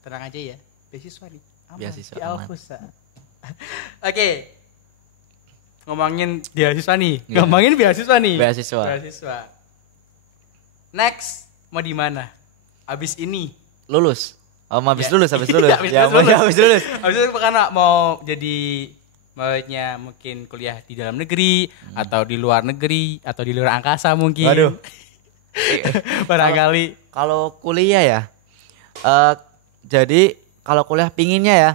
Tenang aja ya, beasiswa nih. Aman, Beasiswa di aman. Alfusa. Oke. Ngomongin beasiswa nih. Iya. Ngomongin beasiswa nih. Beasiswa. Beasiswa. Next mau di mana? Abis ini. Lulus. Habis Ya. lulus, habis lulus. Habis Ya, lulus. habis lulus. Habis itu karena mau jadi maunya mungkin kuliah di dalam negeri atau di luar negeri atau di luar angkasa mungkin. Waduh. Barangkali. Kalau kuliah ya, jadi kalau kuliah pinginnya ya,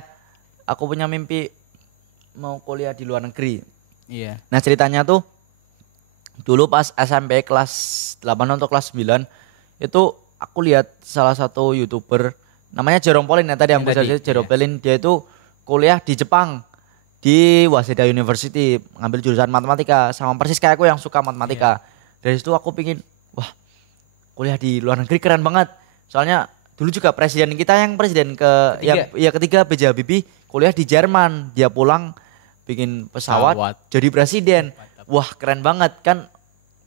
aku punya mimpi mau kuliah di luar negeri. Iya. Nah ceritanya tuh, dulu pas SMP kelas 8 atau kelas 9, itu aku lihat salah satu YouTuber, namanya Jerome Pauline ya tadi yang Yang bisa tadi, Jerome iya. Pauline, dia itu kuliah di Jepang, di Waseda University, ngambil jurusan matematika, sama persis kayak aku yang suka matematika. Dari situ aku pingin, wah kuliah di luar negeri keren banget. Soalnya dulu juga presiden kita yang presiden ketiga B.J. Habibie kuliah di Jerman. Dia pulang bikin pesawat Pesawat. jadi presiden. Mantap. Wah keren banget kan,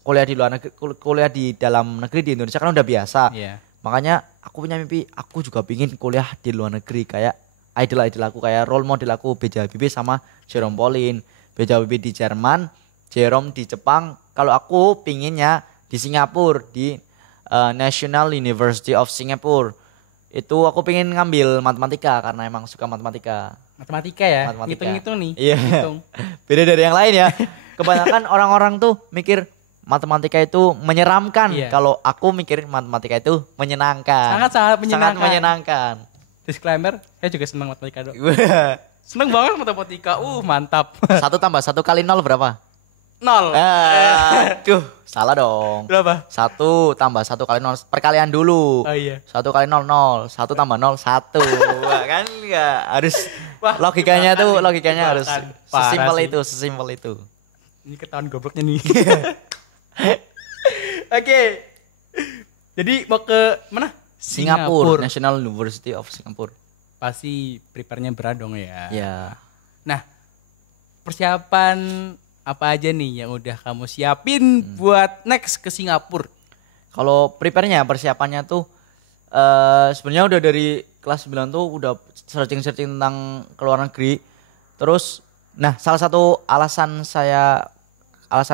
kuliah di luar negeri, kuliah di dalam negeri di Indonesia kan udah biasa. Iya. Makanya aku punya mimpi, aku juga pingin kuliah di luar negeri kayak idol aku, kayak role model aku B.J. Habibie sama Jerome Pauline. B.J. Habibie di Jerman, Jerome di Jepang. Kalau aku pinginnya di Singapura, di National University of Singapore. Itu aku pengen ngambil matematika karena emang suka matematika. Matematika ya. Matematika. Ngitung-ngitung nih. Iya. Ngitung. Beda dari yang lain ya. Kebanyakan orang-orang tuh mikir matematika itu menyeramkan. Iya. Kalau aku mikir matematika itu menyenangkan. Sangat-sangat menyenangkan. Sangat menyenangkan. Disclaimer, saya juga senang matematika dong. Seneng banget matematika. Mantap. 1 tambah 1 kali 0 berapa? 0. Aduh, salah dong. Berapa? 1 tambah 1 kali 0. Perkalian dulu. Oh iya. 1 kali 0, 0. 1 tambah 0, 1. Wah kan enggak. Harus Wah, logikanya jebakan tuh, nih, logikanya harus jebakan. Parah sesimpel sih. itu, sesimpel itu. Ini ketahuan gobloknya nih. Oke. Jadi mau ke mana? Singapura, National University of Singapore. Pasti prepare-nya berat dong ya. Ya. Nah, persiapan apa aja nih yang udah kamu siapin buat next ke Singapura? Kalau prepare-nya, persiapannya tuh sebenarnya udah dari kelas 9 tuh udah searching-searching tentang ke luar negeri. Terus nah, salah satu alasan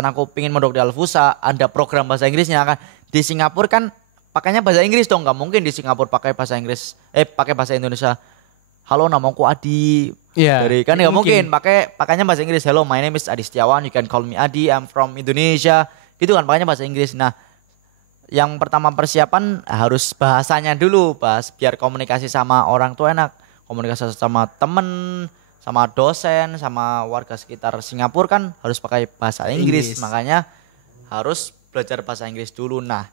aku pingin mondok di Alfusa, ada program bahasa Inggrisnya kan. Di Singapura kan pakainya bahasa Inggris dong, nggak mungkin di Singapura pakai bahasa Inggris, pakai bahasa Indonesia. Halo, namaku Adi. Iya, Dari kan nggak mungkin. mungkin pakainya bahasa Inggris. Hello, my name is Adi Setiawan. You can call me Adi. I'm from Indonesia. Gitu kan pakainya bahasa Inggris. Nah, yang pertama persiapan harus bahasanya dulu, biar komunikasi sama orang tuh enak. Komunikasi sama temen, sama dosen, sama warga sekitar Singapura kan harus pakai bahasa Inggris. Inggris. Makanya harus belajar bahasa Inggris dulu. Nah,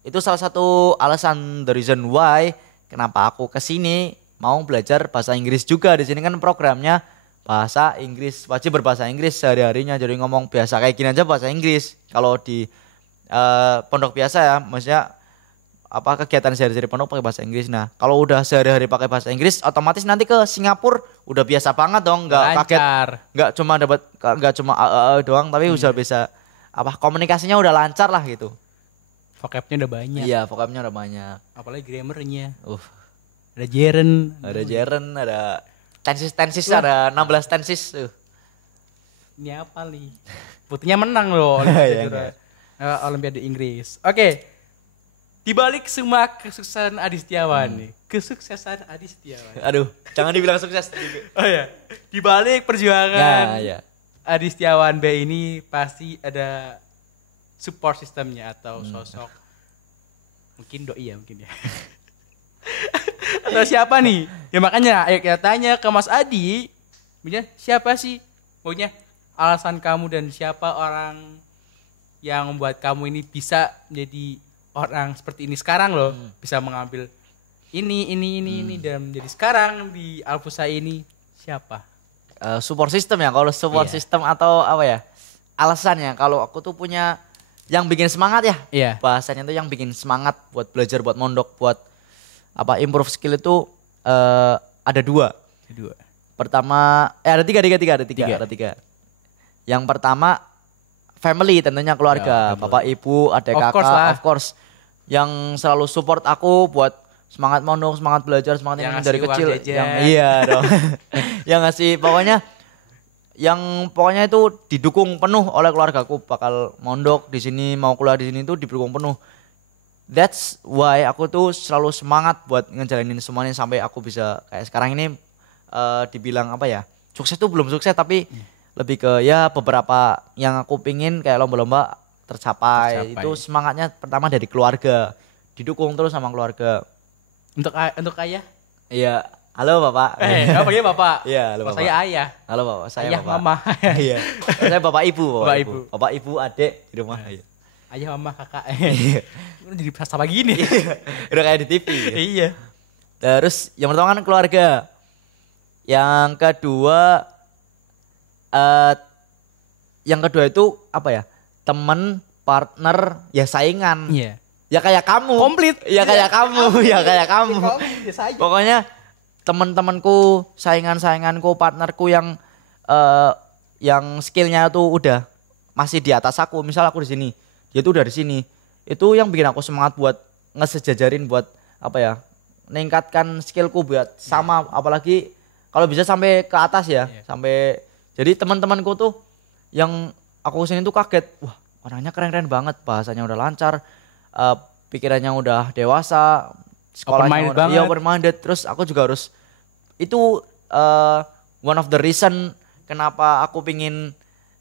itu salah satu alasan, the reason why kenapa aku kesini mau belajar bahasa Inggris juga. Di sini kan programnya bahasa Inggris, wajib berbahasa Inggris sehari-harinya. Jadi ngomong biasa kayak gini aja bahasa Inggris. Kalau di pondok biasa ya, maksudnya kegiatan sehari-hari pondok pakai bahasa Inggris. Nah, kalau udah sehari-hari pakai bahasa Inggris, otomatis nanti ke Singapura udah biasa banget dong, nggak kaget, Lancar. nggak cuma doang, tapi udah bisa komunikasinya udah lancar lah gitu. Vocabnya udah banyak. Iya, vocabnya udah banyak. Apalagi grammarnya. Ada Jeren. Ada Jeren, ada tensis, ada 16 tensis tuh. Ini apa nih? Putihnya menang loh Iya, Olimpiade, Olimpiade Inggris. Oke. Di balik semua kesuksesan Adi Setiawan nih. Kesuksesan Adi Setiawan. Aduh, jangan dibilang sukses. Oh ya. Di balik perjuangan Ya. Adi Setiawan B ini pasti ada support sistemnya atau sosok. Mungkin doi ya mungkin ya. Atau siapa nih? Ya makanya ayo kita tanya ke Mas Adi. Punya siapa sih? Pokoknya alasan kamu dan siapa orang yang membuat kamu ini bisa menjadi orang seperti ini sekarang loh. Bisa mengambil ini dan menjadi sekarang di Alfusa ini siapa? Support system ya. Kalau support Iya. system atau apa ya? Alasannya kalau aku tuh punya yang bikin semangat ya. Iya. Bahasanya tuh yang bikin semangat buat belajar, buat mondok, buat improve skill itu ada dua. Kedua. Pertama, ada tiga. Tiga. Ada tiga. Yang pertama family, tentunya keluarga, Ya, family. bapak ibu, adik Of kakak, course lah. of course, yang selalu support aku buat semangat mondok, semangat belajar, semangat Yang ini dari ngasih uang kecil, jajan. yang iya dong, yang ngasih pokoknya itu didukung penuh oleh keluargaku, bakal mondok di sini, mau kuliah di sini itu didukung penuh. That's why aku tuh selalu semangat buat ngejalanin semuanya sampai aku bisa kayak sekarang ini dibilang apa ya, sukses tuh belum sukses tapi lebih ke ya beberapa yang aku pingin kayak lomba-lomba tercapai. Itu semangatnya pertama dari keluarga, didukung terus sama keluarga. Untuk ayah? Iya, halo bapak. Apa ya bapak? Iya, halo Kalau bapak. saya ayah. Halo bapak, saya Ayah, bapak. mama. Iya, saya bapak ibu. Bapak Ibu, adik di rumah. Iya. Ayah, mama, kakak. Jadi sama gini. Udah kayak di TV. Iya. Terus yang pertama kan keluarga. Yang kedua itu apa ya? Temen, partner, ya saingan. Iya. Ya kayak kamu. Komplit. Ya kayak kamu, ya kayak kamu. Biasa aja. Pokoknya teman-temanku, saingan-sainganku, partnerku yang skillnya tuh udah masih di atas aku. Misal aku di sini, dia tuh udah di sini. Itu yang bikin aku semangat buat ngesejajarin buat apa ya? Meningkatkan skillku buat sama, apalagi kalau bisa sampai ke atas ya, sampai jadi teman-temanku tuh yang aku sini tuh kaget, wah orangnya keren-keren banget, bahasanya udah lancar, pikirannya udah dewasa, sekolahnya udah open-minded. Terus aku juga harus itu one of the reason kenapa aku pingin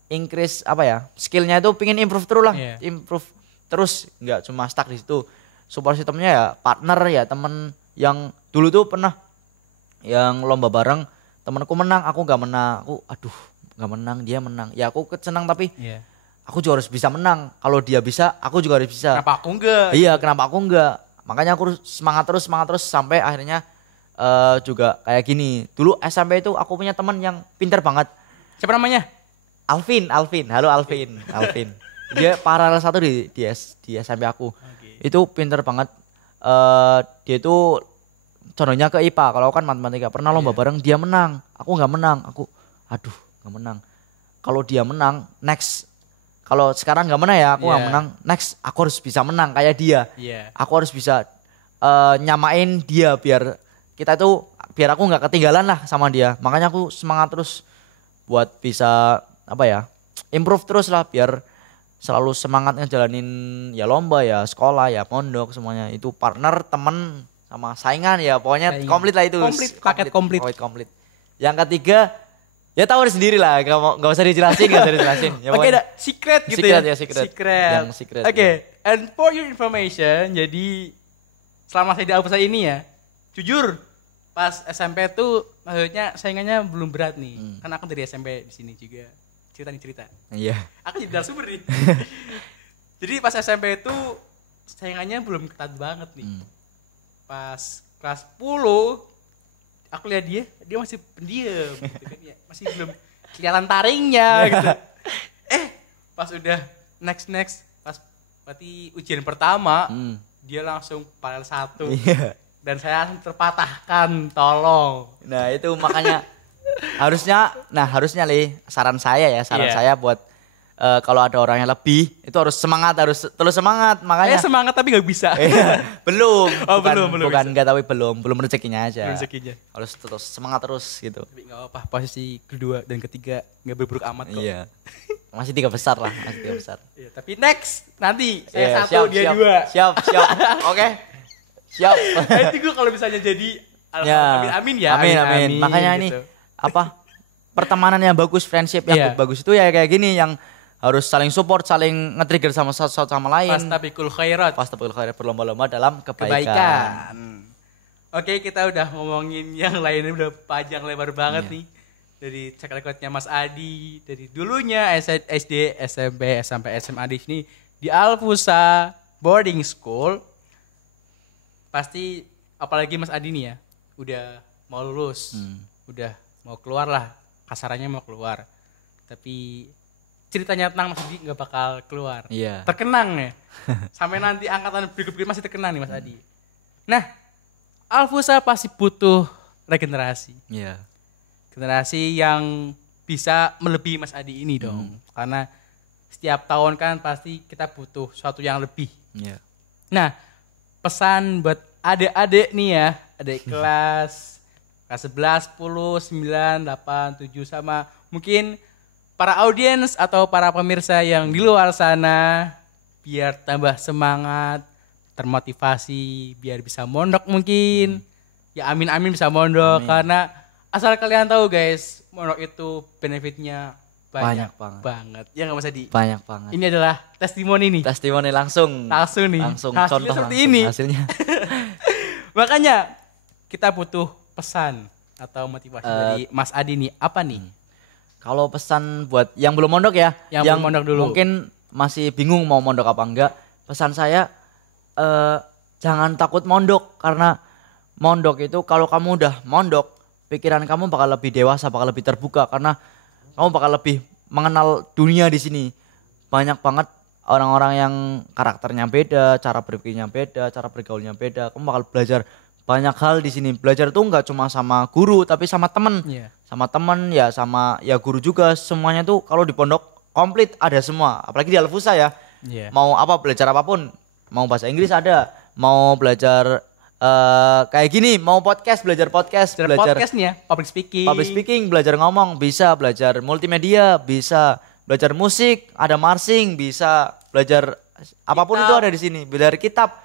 increase apa ya, skillnya itu pingin improve terus lah, improve terus, nggak cuma stuck di situ. Support sistemnya ya partner ya temen yang dulu tuh pernah yang lomba bareng, temanku menang, aku nggak menang, nggak menang, dia menang, ya aku senang tapi aku juga harus bisa menang. Kalau dia bisa, aku juga harus bisa. Kenapa aku enggak? Iya, kenapa aku enggak? Makanya aku semangat terus sampai akhirnya juga kayak gini. Dulu SMP itu aku punya teman yang pinter banget. Siapa namanya? Alvin. Halo Alvin. Dia paralel 1 di SMP aku. Itu pinter banget. Dia itu contohnya ke IPA. Kalau kan matematika pernah lomba bareng, dia menang. Aku nggak menang. Nggak menang. Kalau dia menang, next. Kalau sekarang nggak menang ya, aku nggak menang. Next, aku harus bisa menang kayak dia. Aku harus bisa nyamain dia biar aku nggak ketinggalan lah sama dia. Makanya aku semangat terus buat bisa apa ya, improve terus lah biar selalu semangat ngejalanin ya lomba ya sekolah ya pondok semuanya. Itu partner, temen sama saingan ya pokoknya komplit lah itu. Paket komplit. Yang ketiga ya tahu sendiri lah, nggak usah dijelasin. Ya, Oke, ada secret gitu ya. Yang secret. Oke, and for your information, jadi selama saya di Alpusa ini ya, jujur pas SMP tuh maksudnya saingannya belum berat nih. Kan aku dari SMP di sini juga. Cerita. Iya. Aku jadi narasumber nih. Jadi pas SMP itu saingannya belum ketat banget nih. Pas kelas 10 aku lihat dia masih pendiam gitu kan ya. Masih belum kelihatan taringnya gitu. Pas udah next pas berarti ujian pertama dia langsung paralel 1. Iya. Dan saya langsung terpatahkan, tolong. Nah, itu makanya harusnya saran saya buat kalau ada orang yang lebih itu harus terus semangat. Makanya semangat tapi nggak bisa. belum. Bukan nggak tapi belum rezekinya aja. Harus terus semangat terus gitu. Tapi nggak apa, posisi kedua dan ketiga nggak buruk amat kok. Iya. Masih 3 besar lah, Iya, tapi next nanti saya 1 dia 2. Siap. Oke. Siap. Itu gue kalau misalnya jadi amin ya. Amin. Makanya gitu. Ini apa? Pertemanan yang bagus, friendship yang bagus itu ya kayak gini yang harus saling support, saling nge-trigger sama satu sama lain. Fastabiqul khairat, berlomba-lomba dalam kebaikan. Oke, kita udah ngomongin yang lainnya udah panjang lebar banget nih. Dari track recordnya Mas Adi, dari dulunya SD, SMP, sampai SMA di sini di Alpusa Boarding School. Pasti apalagi Mas Adi nih ya, udah mau lulus, udah mau keluar lah, kasarannya mau keluar. Tapi ceritanya tentang Mas Adi nggak bakal keluar. Iya. Terkenang ya, sampai nanti angkatan berikut-berikut masih terkenang nih Mas Adi. Nah, Alpusa pasti butuh regenerasi. Iya. Generasi yang bisa melebihi Mas Adi ini dong. Karena setiap tahun kan pasti kita butuh sesuatu yang lebih. Iya. Nah, pesan buat adik-adik nih ya, adik kelas 11, 10, 9, 8, 7 sama mungkin para audiens atau para pemirsa yang di luar sana biar tambah semangat, termotivasi, biar bisa mondok mungkin. Ya amin bisa mondok karena asal kalian tahu guys, mondok itu benefitnya banyak banget. Ya nggak Mas Adi? Banyak banget. Ini adalah testimoni nih. Testimoni langsung Nih. Langsung Hasilnya contoh seperti langsung ini. hasilnya. Makanya kita butuh pesan atau motivasi dari Mas Adi nih. Apa nih? Kalau pesan buat yang belum mondok ya, Yang belum mondok dulu. mungkin masih bingung mau mondok apa enggak, pesan saya jangan takut mondok, karena mondok itu kalau kamu udah mondok, pikiran kamu bakal lebih dewasa, bakal lebih terbuka, karena kamu bakal lebih mengenal dunia di sini. Banyak banget orang-orang yang karakternya beda, cara berpikirnya beda, cara bergaulnya beda. Kamu bakal belajar banyak hal di sini. Belajar itu enggak cuma sama guru, tapi sama teman. Iya. Sama teman ya, sama ya guru juga. Semuanya tuh kalau di pondok komplit ada semua. Apalagi di Alfusa ya. Iya. Mau apa, belajar apapun. Mau bahasa Inggris ada, mau belajar kayak gini, mau podcast, belajar podcast, belajar podcast nih ya, public speaking, belajar ngomong bisa, belajar multimedia bisa, belajar musik, ada marching bisa, belajar apapun Kitab. itu ada di sini. Belajar kitab,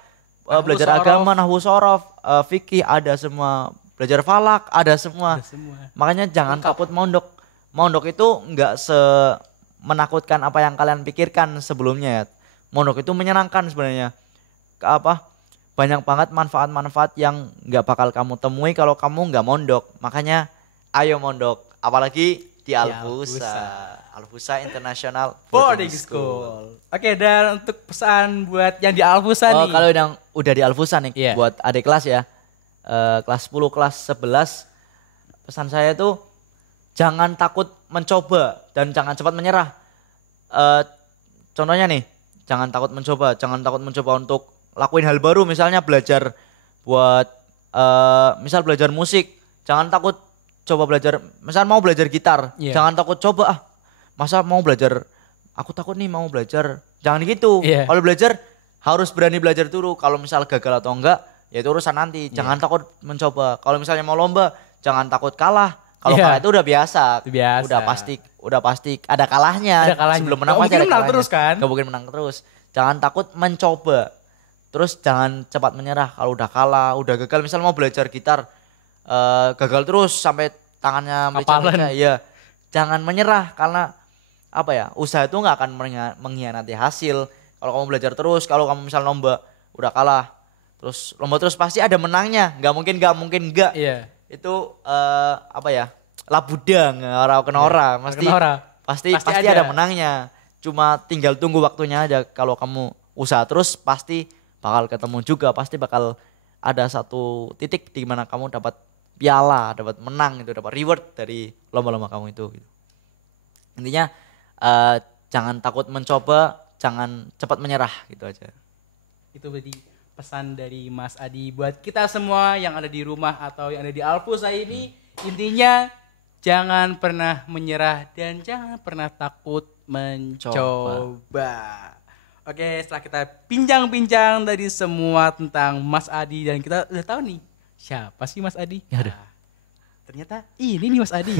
belajar agama, nahwu sorof, fikih ada semua, belajar falak ada semua. Makanya jangan takut mondok. Mondok itu enggak menakutkan apa yang kalian pikirkan sebelumnya ya. Mondok itu menyenangkan sebenarnya. Banyak banget manfaat-manfaat yang nggak bakal kamu temui kalau kamu nggak mondok. Makanya ayo mondok, apalagi di Alfusa. Alfusa International Boarding School. Oke, dan untuk pesan buat yang di Alfusa nih. Kalau yang udah di Alfusa nih, buat adik kelas ya, kelas 10, kelas 11, pesan saya tuh jangan takut mencoba dan jangan cepat menyerah. Contohnya nih, jangan takut mencoba untuk lakuin hal baru, misalnya belajar buat misal belajar musik, jangan takut coba belajar, misal mau belajar gitar, jangan takut coba masa mau belajar, aku takut nih mau belajar, jangan gitu. Kalau belajar harus berani belajar dulu, kalau misal gagal atau enggak ya itu urusan nanti. Jangan takut mencoba, kalau misalnya mau lomba jangan takut kalah, kalau kalah itu udah biasa. Udah pasti ada kalahnya. Sebelum menang pasti ada kalahnya. Gak mungkin menang terus. Jangan takut mencoba. Terus jangan cepat menyerah kalau udah kalah, udah gagal. Misal mau belajar gitar, gagal terus sampai tangannya mecah-mecah. Ya, jangan menyerah karena apa ya? Usaha itu nggak akan mengkhianati hasil. Kalau kamu belajar terus, kalau kamu misal lomba udah kalah, terus lomba terus pasti ada menangnya. Nggak mungkin enggak. Itu apa ya? Labudang, orang pasti ada menangnya. Cuma tinggal tunggu waktunya aja. Kalau kamu usaha terus pasti bakal ketemu juga, pasti bakal ada satu titik di mana kamu dapat piala, dapat menang itu, dapat reward dari lomba-lomba kamu itu gitu. Intinya jangan takut mencoba, jangan cepat menyerah gitu aja. Itu berarti pesan dari Mas Adi buat kita semua yang ada di rumah atau yang ada di Alfusa ini. Intinya jangan pernah menyerah dan jangan pernah takut mencoba. Oke, setelah kita bincang-bincang tadi semua tentang Mas Adi dan kita udah tahu nih siapa sih Mas Adi. Ternyata ini nih Mas Adi.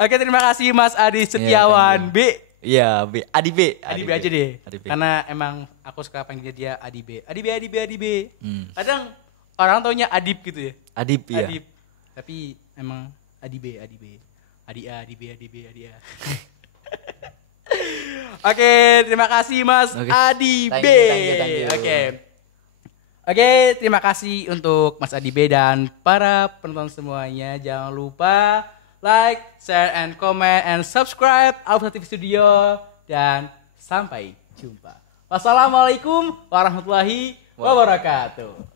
Oke, terima kasih Mas Adi Setiawan B. Iya, Adi B. Adi B aja deh. Karena emang aku suka panggilnya dia Adi B. Adi B. Kadang orang taunya Adib gitu ya. Adib. Tapi emang Adi B. Adi A. Oke, terima kasih Mas Adi B. Thank you. Oke, terima kasih untuk Mas Adi B dan para penonton semuanya. Jangan lupa like, share, and comment, and subscribe Alfusa TV Studio. Dan sampai jumpa. Wassalamualaikum warahmatullahi wabarakatuh.